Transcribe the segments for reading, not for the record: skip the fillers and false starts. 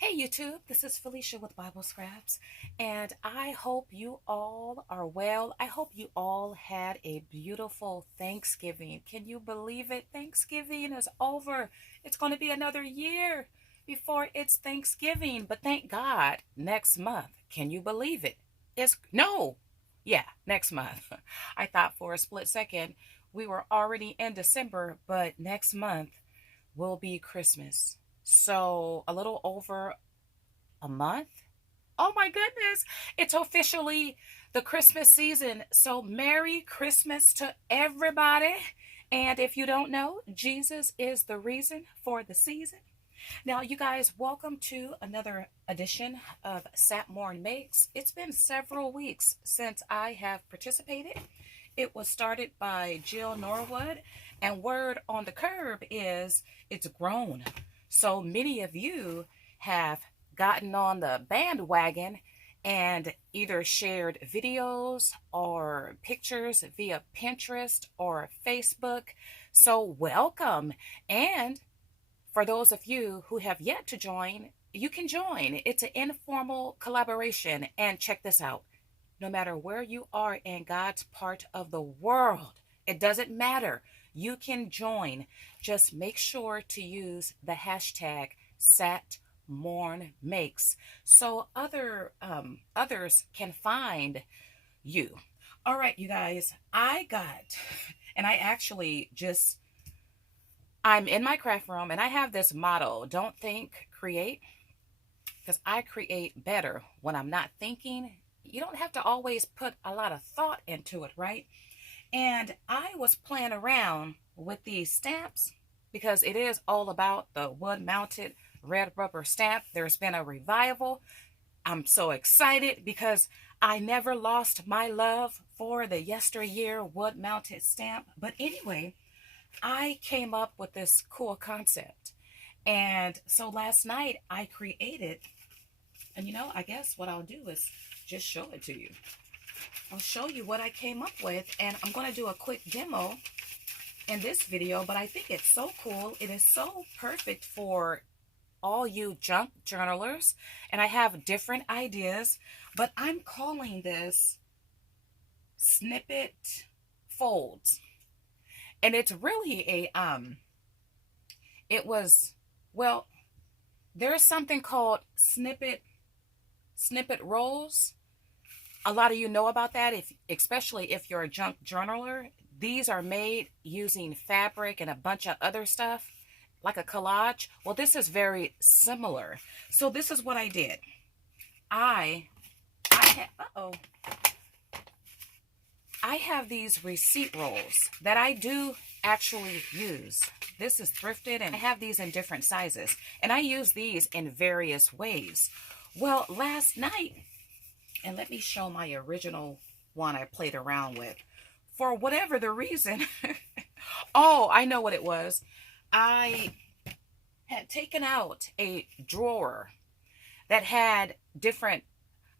Hey YouTube, this is Felicia with Bible Scraps, and I hope you all are well. I hope you all had a beautiful Thanksgiving. Can you believe it? Thanksgiving is over. It's going to be another year before it's Thanksgiving, but thank God, next month. Can you believe it? Yeah, next month. I thought for a split second we were already in December, but next month will be Christmas. So a little over a month. Oh my goodness. It's officially the Christmas season. So Merry Christmas to everybody. And if you don't know, Jesus is the reason for the season. Now, you guys, welcome to another edition of Sapmorn Makes. It's been several weeks since I have participated. It was started by Jill Norwood, and word on the curb is it's grown. So many of you have gotten on the bandwagon and either shared videos or pictures via Pinterest or Facebook. So welcome. And for those of you who have yet to join, you can join. It's an informal collaboration. And check this out. No matter where you are in God's part of the world, it doesn't matter. You can join. Just make sure to use the hashtag SatMournMakes so others can find you. All right, you guys, I'm in my craft room and I have this motto: don't think, create, because I create better when I'm not thinking. You don't have to always put a lot of thought into it, right? And I was playing around with these stamps because it is all about the wood mounted red rubber stamp. There's been a revival. I'm so excited because I never lost my love for the yesteryear wood mounted stamp. But anyway, I came up with this cool concept. And so last night I created, and I guess what I'll do is just show it to you. I'll show you what I came up with, and I'm going to do a quick demo in this video, but I think it's so cool. It is so perfect for all you junk journalers, and I have different ideas, but I'm calling this snippet folds. And it's really there's something called snippet rolls. A lot of you know about that, especially if you're a junk journaler. These are made using fabric and a bunch of other stuff, like a collage. Well, this is very similar. So this is what I did. I have these receipt rolls that I do actually use. This is thrifted, and I have these in different sizes, and I use these in various ways. Well, last night, and let me show my original one I played around with. For whatever the reason, oh, I know what it was. I had taken out a drawer that had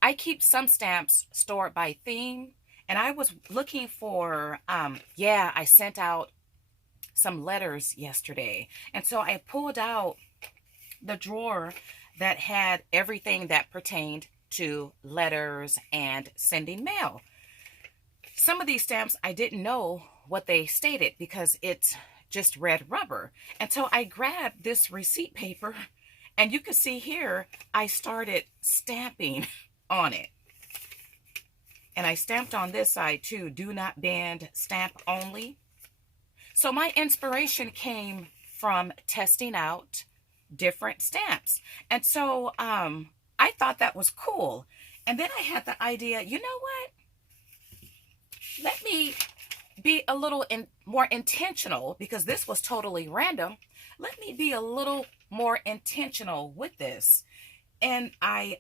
I keep some stamps stored by theme, and I was looking for, I sent out some letters yesterday. And so I pulled out the drawer that had everything that pertained to letters and sending mail. Some of these stamps, I didn't know what they stated because it's just red rubber. And so I grabbed this receipt paper, and you can see here, I started stamping on it. And I stamped on this side too, do not bend, stamp only. So my inspiration came from testing out different stamps. And so I thought that was cool. And then I had the idea, you know what? Let me be a little more intentional, because this was totally random. Let me be a little more intentional with this. And I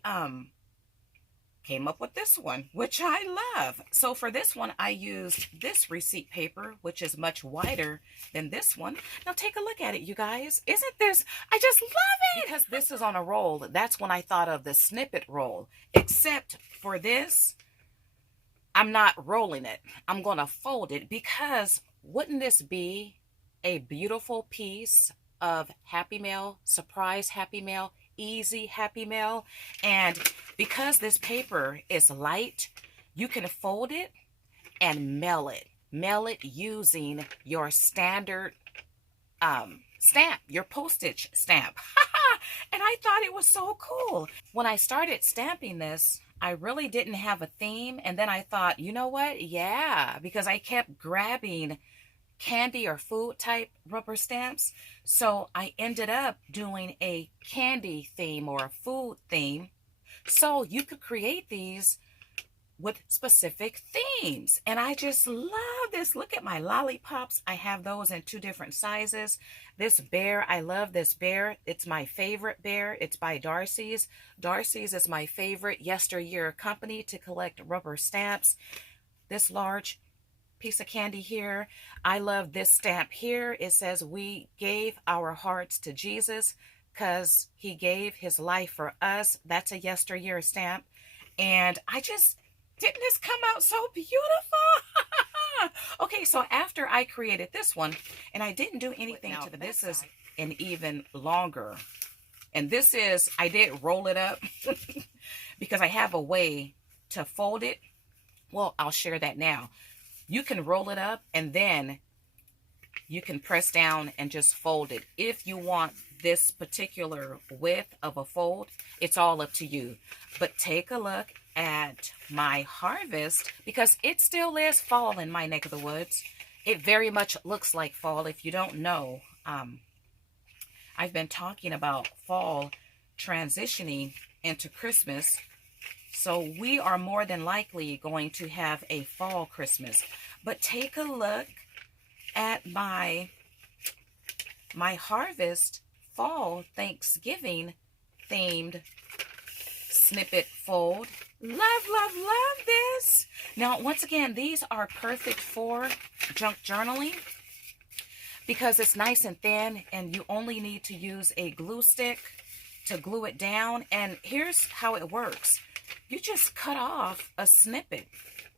came up with this one, which I love. So for this one, I used this receipt paper, which is much wider than this one. Now take a look at it, you guys. Isn't this, I just love it. Because this is on a roll, that's when I thought of the snippet roll. Except for this, I'm not rolling it. I'm going to fold it, because wouldn't this be a beautiful piece of Happy Mail, surprise Happy Mail, easy Happy Mail. And because this paper is light, you can fold it and mail it. Mail it using your standard stamp, your postage stamp. And I thought it was so cool. When I started stamping this, I really didn't have a theme. And then I thought, you know what? Yeah, because I kept grabbing candy or food type rubber stamps. So I ended up doing a candy theme or a food theme. So you could create these with specific themes. And I just love this. Look at my lollipops. I have those in 2 different sizes. This bear, I love this bear. It's my favorite bear. It's by Darcy's. Darcy's is my favorite yesteryear company to collect rubber stamps. This large piece of candy here. I love this stamp here. It says, "We gave our hearts to Jesus because he gave his life for us." That's a yesteryear stamp. And didn't this come out so beautiful? Okay, so after I created this one, and I didn't do anything to this is an even longer. And this is, I did roll it up because I have a way to fold it. Well, I'll share that now. You can roll it up and then you can press down and just fold it. If you want this particular width of a fold, it's all up to you. But take a look at my harvest, because it still is fall in my neck of the woods. It very much looks like fall. If you don't know, I've been talking about fall transitioning into Christmas. So we are more than likely going to have a fall Christmas. But take a look at my harvest fall Thanksgiving themed snippet fold. Love, love, love this. Now, once again, these are perfect for junk journaling because it's nice and thin and you only need to use a glue stick to glue it down. And here's how it works. You just cut off a snippet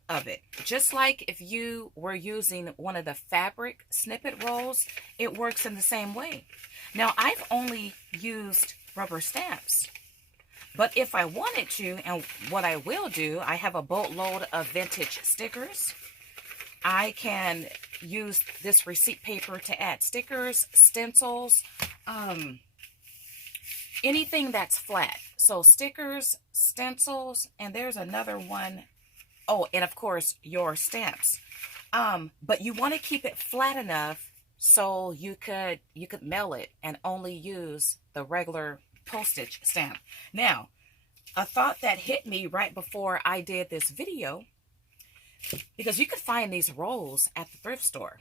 of it. Just like if you were using one of the fabric snippet rolls, it works in the same way. Now, I've only used rubber stamps. But if I wanted to, and what I will do, I have a boatload of vintage stickers. I can use this receipt paper to add stickers, stencils, anything that's flat. So stickers, stencils, and there's another one. Oh, and of course, your stamps. But you want to keep it flat enough so you could mail it and only use the regular postage stamp. Now, a thought that hit me right before I did this video, because you could find these rolls at the thrift store.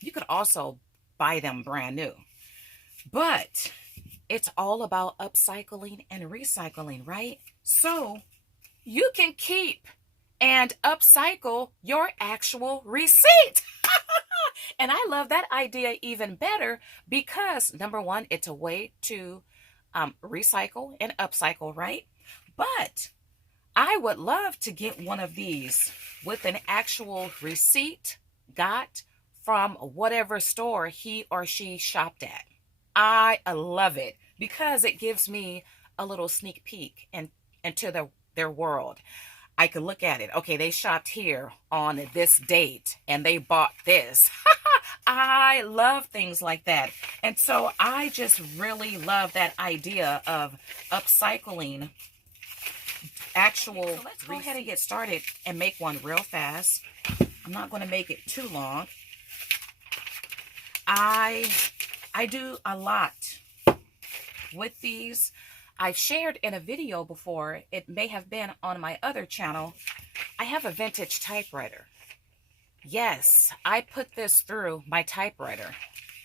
You could also buy them brand new. But it's all about upcycling and recycling, right? So you can keep and upcycle your actual receipt. And I love that idea even better because, number one, it's a way to recycle and upcycle, right? But I would love to get one of these with an actual receipt got from whatever store he or she shopped at. I love it because it gives me a little sneak peek into their world. I could look at it. Okay, they shopped here on this date and they bought this. I love things like that. And so I just really love that idea of upcycling actual. So let's go ahead and get started and make one real fast. I'm not going to make it too long. I do a lot with these. I've shared in a video before, it may have been on my other channel, I have a vintage typewriter. Yes, I put this through my typewriter.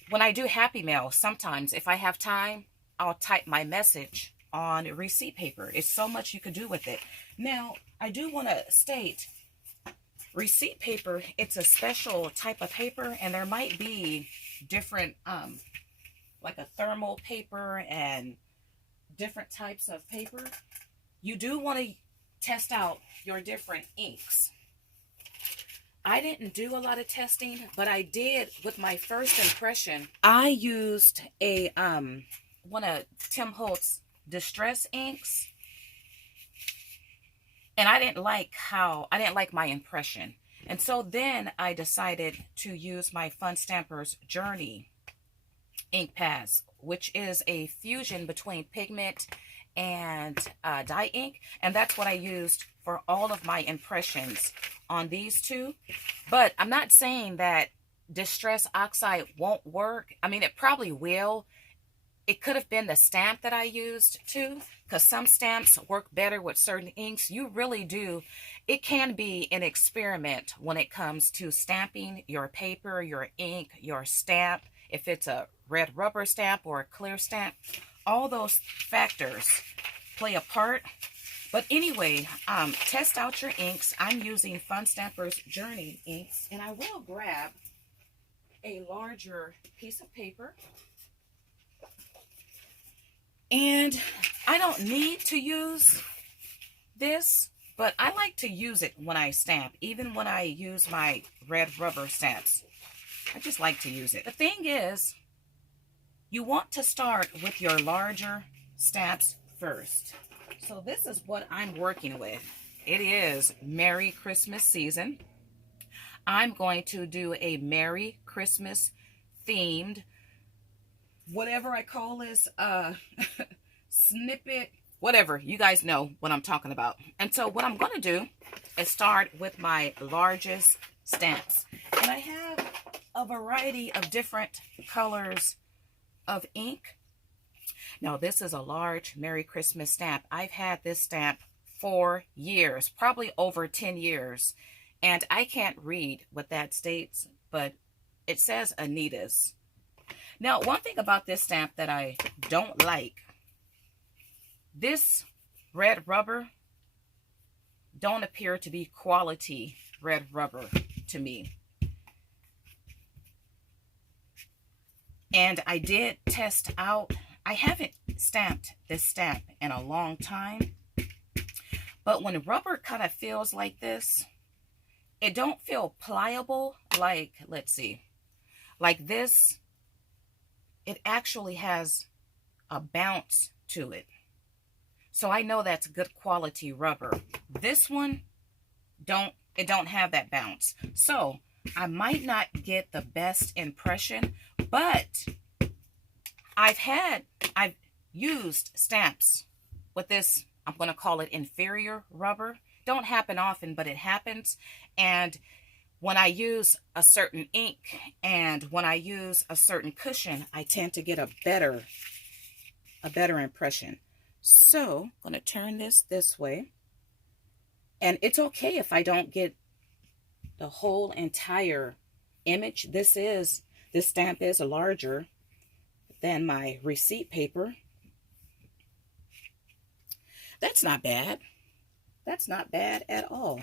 When I do Happy Mail, sometimes if I have time, I'll type my message on receipt paper. It's so much you can do with it. Now, I do want to state, receipt paper, it's a special type of paper, and there might be different, like a thermal paper and different types of paper. You do want to test out your different inks. I didn't do a lot of testing, but I did with my first impression. I used a one of Tim Holtz distress inks, and I didn't like my impression. And so then I decided to use my Fun Stampers Journey ink pads, which is a fusion between pigment and dye ink. And that's what I used for all of my impressions on these two. But I'm not saying that Distress Oxide won't work. I mean, it probably will. It could have been the stamp that I used too, because some stamps work better with certain inks. You really do. It can be an experiment when it comes to stamping your paper, your ink, your stamp. If it's a red rubber stamp or a clear stamp, all those factors play a part. But anyway, test out your inks. I'm using Fun Stampers Journey inks, and I will grab a larger piece of paper. And I don't need to use this, but I like to use it when I stamp, even when I use my red rubber stamps. I just like to use it. The thing is, you want to start with your larger stamps first. So this is what I'm working with. It is Merry Christmas season. I'm going to do a Merry Christmas themed, whatever I call this, snippet, whatever. You guys know what I'm talking about. And so what I'm going to do is start with my largest stamps. And I have a variety of different colors of ink. Now, this is a large Merry Christmas stamp. I've had this stamp for years, probably over 10 years. And I can't read what that states, but it says Anita's. Now, one thing about this stamp that I don't like, this red rubber don't appear to be quality red rubber to me. And I did test out, I haven't stamped this stamp in a long time, but when rubber kind of feels like this, it don't feel pliable like, let's see, like this. It actually has a bounce to it. So I know that's good quality rubber. This one, it don't have that bounce. So I might not get the best impression, but I've used stamps with this, I'm going to call it inferior rubber. Don't happen often, but it happens. And when I use a certain ink and when I use a certain cushion, I tend to get a better impression. So I'm going to turn this way. And it's okay if I don't get the whole entire image. This stamp is larger than my receipt paper. That's not bad. That's not bad at all.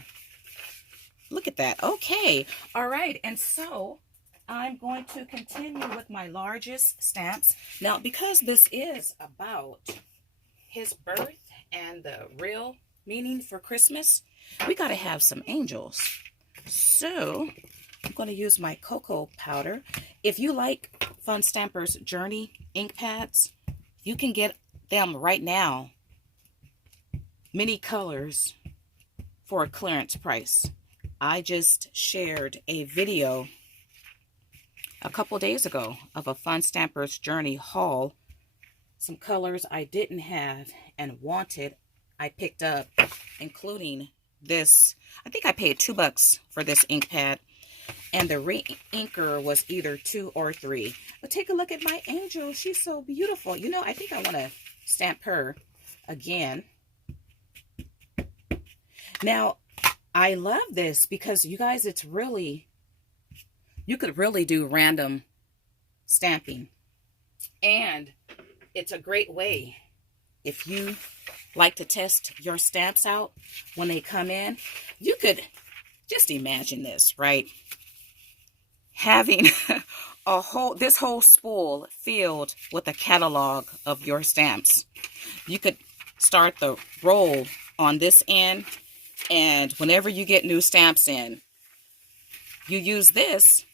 Look at that. Okay. All right. And so I'm going to continue with my largest stamps. Now, because this is about his birth and the real meaning for Christmas, we got to have some angels. So I'm going to use my cocoa powder. If you like Fun Stampers Journey ink pads, you can get them right now, many colors, for a clearance price. I just shared a video a couple days ago of a Fun Stampers Journey haul. Some colors I didn't have and wanted, I picked up, including this. I think I paid $2 for this ink pad, and the re-inker was either $2 or $3. But take a look at my angel. She's so beautiful. You know, I think I want to stamp her again. Now, I love this because, you guys, it's really, you could really do random stamping. And it's a great way, if you like to test your stamps out when they come in, you could just imagine this, right? Having this whole spool filled with a catalog of your stamps. You could start the roll on this end, and whenever you get new stamps in, you use this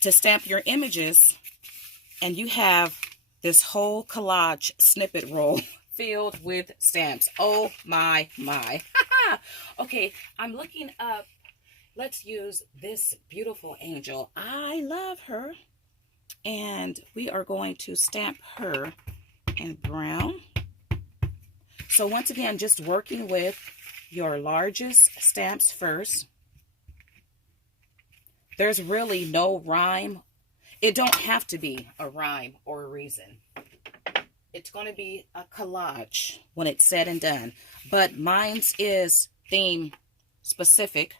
to stamp your images, and you have this whole collage snippet roll filled with stamps. Oh my. Okay, I'm looking up. Let's use this beautiful angel. I love her. And we are going to stamp her in brown. So once again, just working with your largest stamps first. There's really no rhyme. It don't have to be a rhyme or a reason. It's going to be a collage when it's said and done. But mine's is theme specific.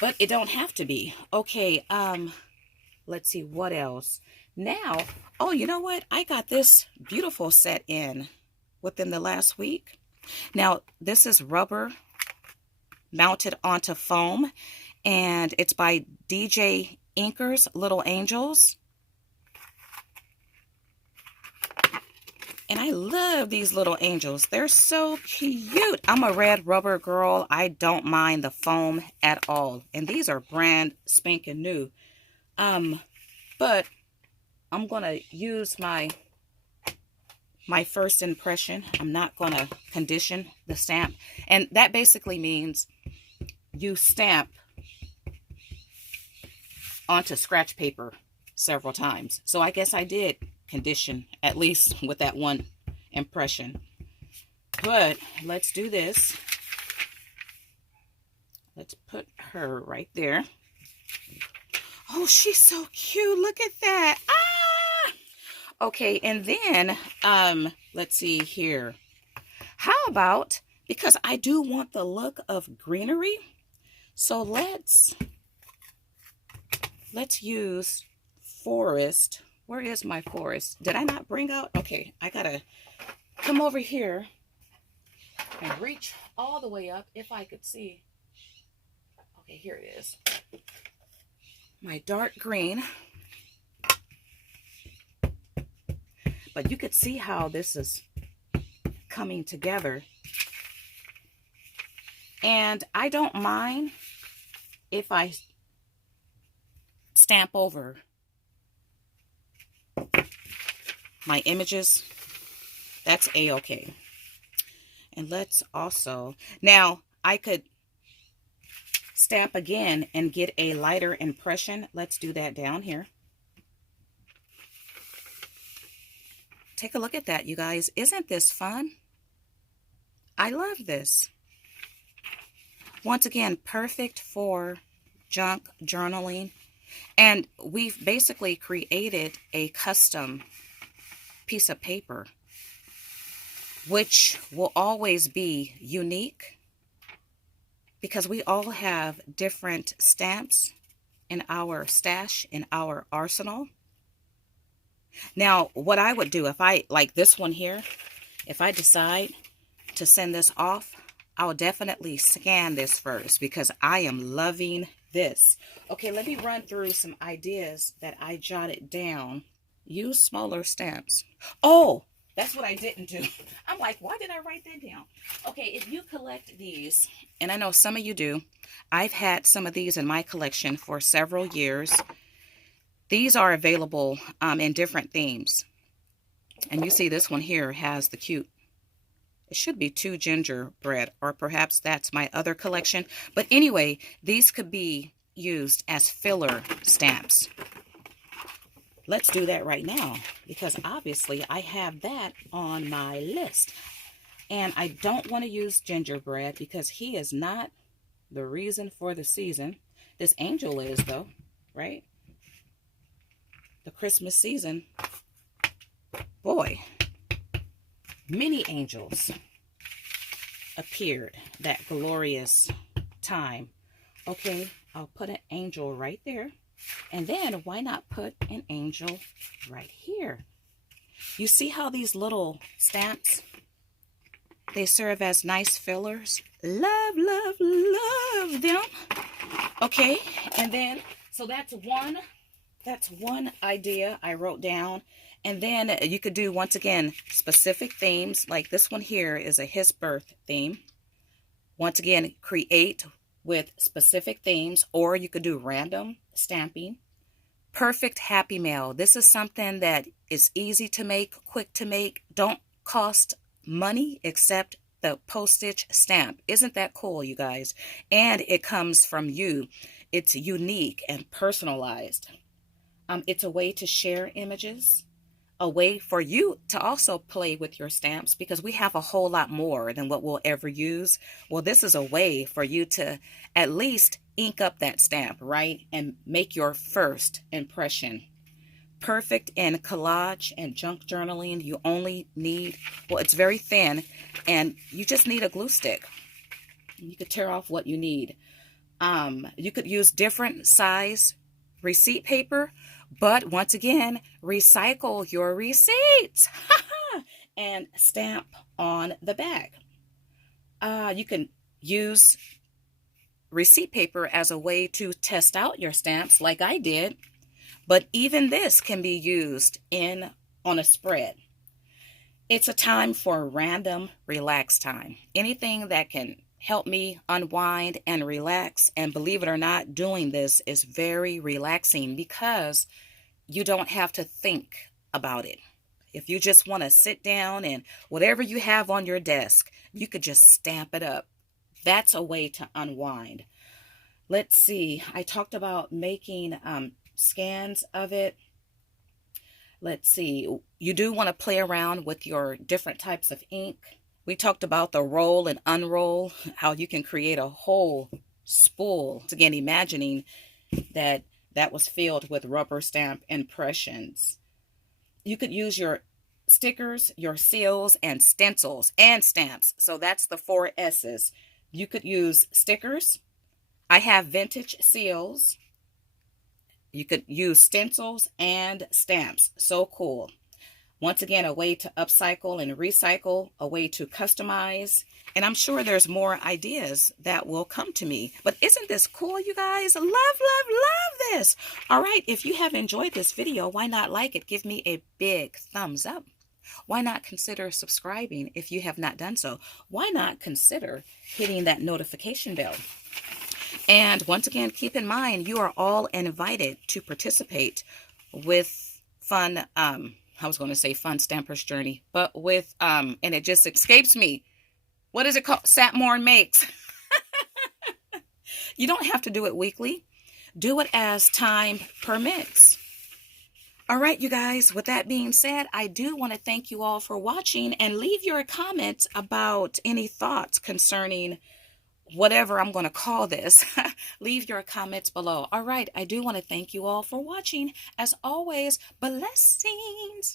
But it don't have to be. Okay, let's see what else. Now, oh, you know what? I got this beautiful set in within the last week. Now, this is rubber mounted onto foam, and it's by DJ Inker's Little Angels. And I love these little angels. They're so cute. I'm a red rubber girl. I don't mind the foam at all. And these are brand spanking new. But I'm going to use my first impression. I'm not going to condition the stamp. And that basically means you stamp onto scratch paper several times. So I guess I did condition, at least with that one impression. But let's do this. Let's put her right there. Oh, she's so cute. Look at that. Ah! Okay, and then, let's see here. How about, because I do want the look of greenery, so let's use forest. Where is my forest? Did I not bring out? Okay, I gotta come over here and reach all the way up if I could see. Okay, here it is. My dark green. But you could see how this is coming together. And I don't mind if I stamp over my images. That's a-okay. And let's also, now I could stamp again and get a lighter impression. Let's do that down here. Take a look at that, you guys. Isn't this fun? I love this. Once again, perfect for junk journaling. And we've basically created a custom piece of paper, which will always be unique because we all have different stamps in our stash, in our arsenal. Now, what I would do if I, like this one here, if I decide to send this off, I'll definitely scan this first because I am loving this. Okay, let me run through some ideas that I jotted down. Use smaller stamps. Oh, that's what I didn't do. I'm like, why did I write that down? Okay, if you collect these, and I know some of you do, I've had some of these in my collection for several years. These are available in different themes. And you see this one here has the cute, it should be 2 gingerbread, or perhaps that's my other collection. But anyway, these could be used as filler stamps. Let's do that right now because obviously I have that on my list. And I don't want to use gingerbread because he is not the reason for the season. This angel is though, right? The Christmas season. Boy, many angels appeared that glorious time. Okay, I'll put an angel right there. And then why not put an angel right here? You see how these little stamps, they serve as nice fillers? Love, love, love them. Okay, and then, so that's one idea I wrote down. And then you could do, once again, specific themes. Like this one here is a his birth theme. Once again, create with specific themes, or you could do random stamping. Perfect Happy Mail. This is something that is easy to make, quick to make, don't cost money except the postage stamp. Isn't that cool, you guys? And it comes from you. It's unique and personalized. It's a way to share images, a way for you to also play with your stamps because we have a whole lot more than what we'll ever use. Well, this is a way for you to at least ink up that stamp, right? And make your first impression. Perfect in collage and junk journaling. You only need, well, it's very thin and you just need a glue stick. You could tear off what you need. You could use different size receipt paper, but once again, recycle your receipts and stamp on the back. You can use receipt paper as a way to test out your stamps like I did, but even this can be used on a spread. It's a time for random relax time. Anything that can help me unwind and relax. And believe it or not, doing this is very relaxing because you don't have to think about it. If you just want to sit down and whatever you have on your desk, you could just stamp it up. That's a way to unwind. Let's see. I talked about making scans of it. Let's see. You do want to play around with your different types of ink. We talked about the roll and unroll, how you can create a whole spool. Again, imagining that was filled with rubber stamp impressions. You could use your stickers, your seals, and stencils and stamps. So that's the 4 S's. You could use stickers. I have vintage seals. You could use stencils and stamps. So cool. Once again, a way to upcycle and recycle, a way to customize. And I'm sure there's more ideas that will come to me. But isn't this cool, you guys? Love, love, love this. All right, if you have enjoyed this video, why not like it? Give me a big thumbs up. Why not consider subscribing if you have not done so? Why not consider hitting that notification bell? And once again, keep in mind, you are all invited to participate with fun, I was going to say Fun Stamper's Journey, but with, and it just escapes me. What is it called? Satmorn Makes. You don't have to do it weekly. Do it as time permits. All right, you guys, with that being said, I do want to thank you all for watching and leave your comments about any thoughts concerning whatever I'm going to call this. Leave your comments below. All right, I do want to thank you all for watching. As always, blessings.